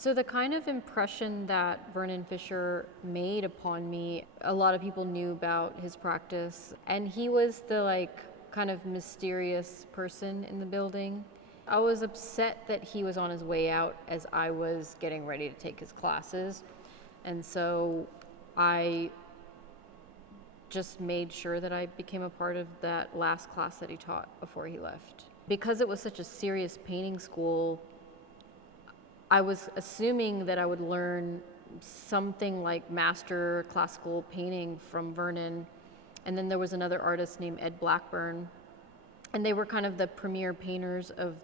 So the kind of impression that Vernon Fisher made upon me, a lot of people knew about his practice, and he was the kind of mysterious person in the building. I was upset that he was on his way out as I was getting ready to take his classes, and so I just made sure that I became a part of that last class that he taught before he left. Because it was such a serious painting school, I was assuming that I would learn something like master classical painting from Vernon. And then there was another artist named Ed Blackburn. And they were kind of the premier painters of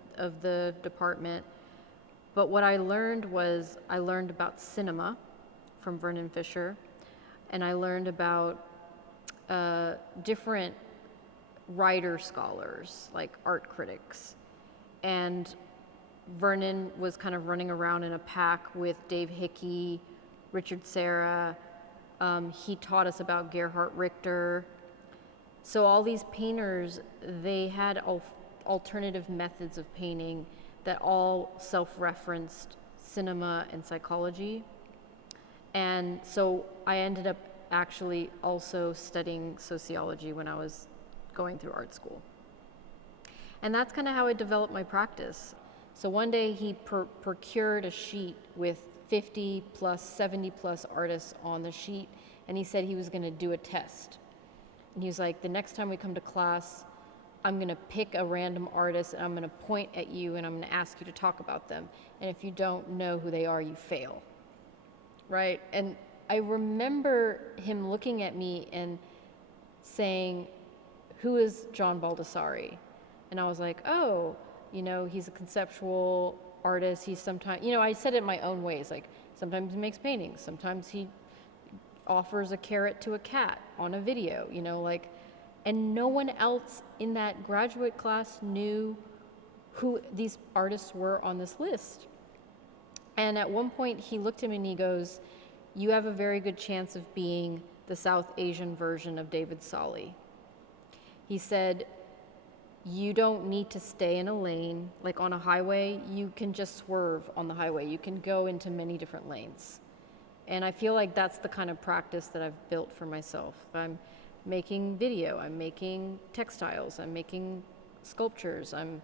the department. But what I learned about cinema from Vernon Fisher. And I learned about different writer scholars, like art critics. And Vernon was kind of running around in a pack with Dave Hickey, Richard Serra. He taught us about Gerhard Richter. So all these painters, they had alternative methods of painting that all self-referenced cinema and psychology. And so I ended up actually also studying sociology when I was going through art school. And that's kind of how I developed my practice. So one day he procured a sheet with 50 plus, 70 plus artists on the sheet, and he said he was going to do a test. And he was like, the next time we come to class, I'm going to pick a random artist and I'm going to point at you and I'm going to ask you to talk about them. And if you don't know who they are, you fail. Right? And I remember him looking at me and saying, who is John Baldessari? And I was like, oh, he's a conceptual artist. He's sometimes, I said it in my own ways. Like, sometimes he makes paintings. Sometimes he offers a carrot to a cat on a video, and no one else in that graduate class knew who these artists were on this list. And at one point he looked at me and he goes, you have a very good chance of being the South Asian version of David Solly. He said, you don't need to stay in a lane, like on a highway, you can just swerve on the highway. You can go into many different lanes. And I feel like that's the kind of practice that I've built for myself. I'm making video, I'm making textiles, I'm making sculptures, I'm,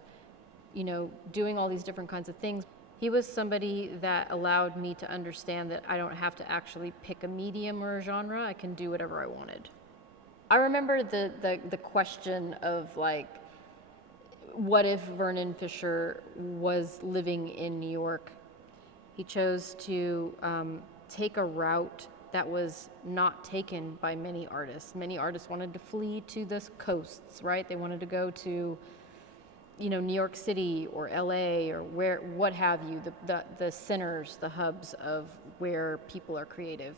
doing all these different kinds of things. He was somebody that allowed me to understand that I don't have to actually pick a medium or a genre. I can do whatever I wanted. I remember the question of what if Vernon Fisher was living in New York? He chose to take a route that was not taken by many artists. Many artists wanted to flee to the coasts, right? They wanted to go to, New York City or LA or what have you, the centers, the hubs of where people are creative.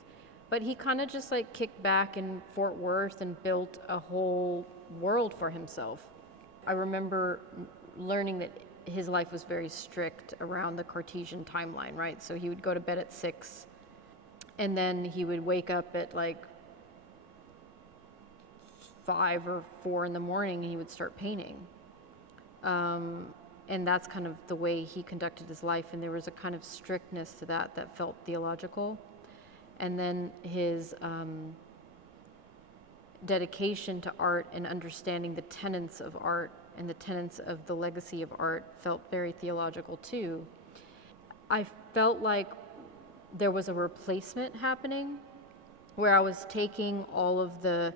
But he kind of just kicked back in Fort Worth and built a whole world for himself. I remember learning that his life was very strict around the Cartesian timeline, right? So he would go to bed at 6, and then he would wake up at 5 or 4 in the morning, and he would start painting. And that's kind of the way he conducted his life, and there was a kind of strictness to that felt theological. And then his dedication to art and understanding the tenets of art and the tenets of the legacy of art felt very theological too. I felt like there was a replacement happening where I was taking all of the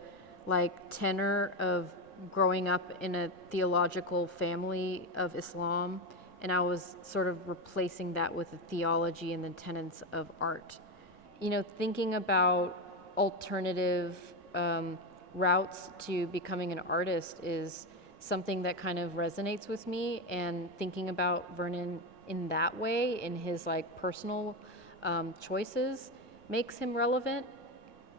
tenor of growing up in a theological family of Islam, and I was sort of replacing that with the theology and the tenets of art. Thinking about alternative routes to becoming an artist is something that kind of resonates with me, and thinking about Vernon in that way, in his personal choices, makes him relevant.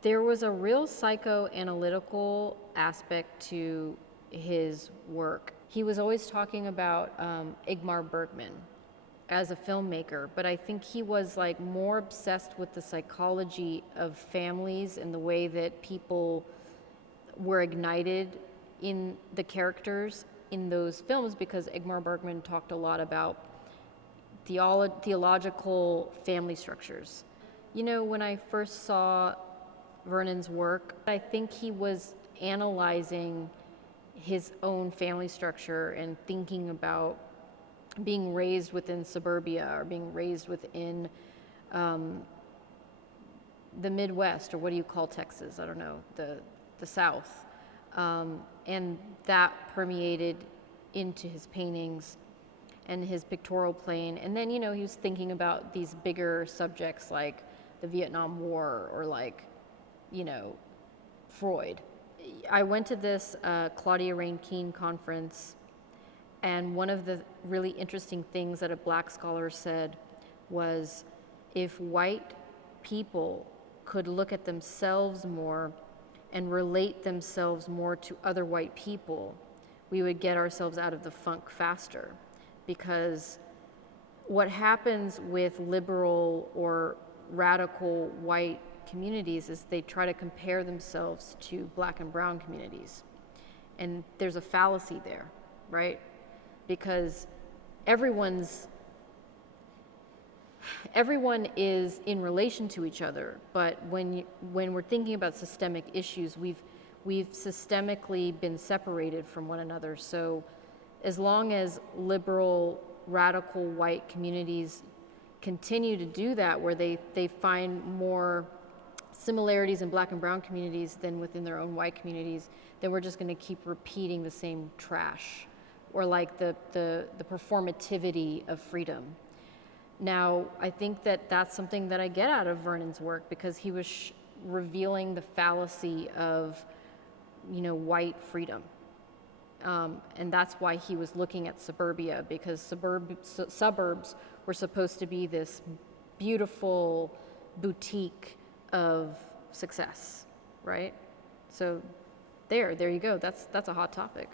There was a real psychoanalytical aspect to his work. He was always talking about Ingmar Bergman as a filmmaker, but I think he was more obsessed with the psychology of families and the way that people were ignited in the characters in those films, because Ingmar Bergman talked a lot about theological family structures. You know, when I first saw Vernon's work, I think he was analyzing his own family structure and thinking about being raised within suburbia or being raised within the Midwest, or what do you call Texas? I don't know, the South. And that permeated into his paintings and his pictorial plane. And then, you know, he was thinking about these bigger subjects like the Vietnam War or like, you know, Freud. I went to this Claudia Rain Keane conference, and one of the really interesting things that a black scholar said was, if white people could look at themselves more and relate themselves more to other white people, we would get ourselves out of the funk faster. Because what happens with liberal or radical white communities is they try to compare themselves to black and brown communities. And there's a fallacy there, right? Because everyone is in relation to each other, but when we're thinking about systemic issues, we've systemically been separated from one another. So as long as liberal, radical white communities continue to do that, where they find more similarities in black and brown communities than within their own white communities, then we're just going to keep repeating the same trash, or like the performativity of freedom. Now, I think that that's something that I get out of Vernon's work, because he was revealing the fallacy of, you know, white freedom. And that's why he was looking at suburbia, because suburbs were supposed to be this beautiful boutique of success, right? So there you go. That's a hot topic.